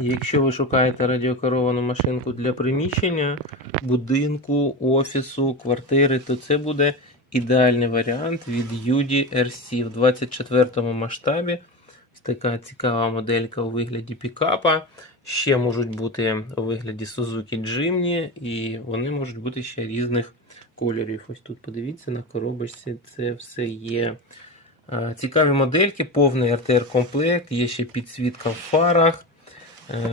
Якщо ви шукаєте радіокеровану машинку для приміщення, будинку, офісу, квартири, то це буде ідеальний варіант від Юді RC в 24 масштабі. Ось така цікава моделька у вигляді пікапа. Ще можуть бути у вигляді Suzuki Jimny, і вони можуть бути ще різних кольорів. Ось тут подивіться на коробочці, це все є. Цікаві модельки, повний RTR-комплект, є ще підсвітка в фарах,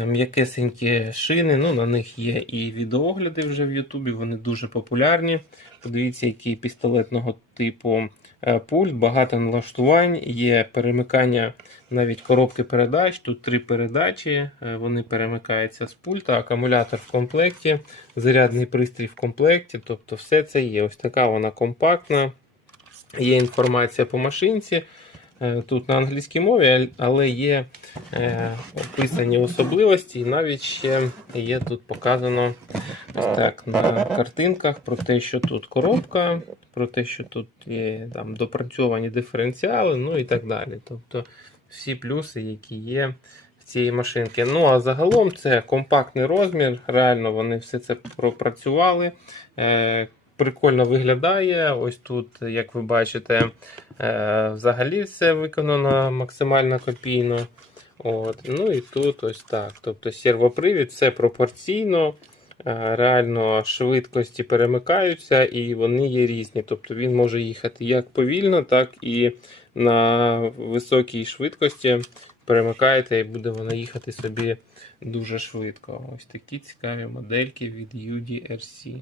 м'якесенькі шини. Ну, на них є і відеогляди вже в Ютубі, вони дуже популярні. Подивіться, який пістолетного типу е, пульт, багато налаштувань, є перемикання навіть коробки передач. Тут три передачі, е, вони перемикаються з пульта, акумулятор в комплекті, зарядний пристрій в комплекті. Тобто все це є. Ось така вона компактна. Є інформація по машинці. Е, Тут на англійській мові, але є е, описані особливості, і навіть ще є тут показано ось так на картинках про те, що тут коробка, про те, що тут є там допрацьовані диференціали, ну і так далі. Тобто всі плюси, які є в цій машинці. Ну а загалом це компактний розмір. Реально вони все це пропрацювали. Прикольно виглядає. Ось тут, як ви бачите, е, взагалі все виконано максимально копійно. От. Ну і тут ось так. Тобто сервопривід, все пропорційно. Е, Реально швидкості перемикаються і вони є різні. Тобто він може їхати як повільно, так і на високій швидкості перемикаєте і буде вона їхати собі дуже швидко. Ось такі цікаві модельки від UDRC.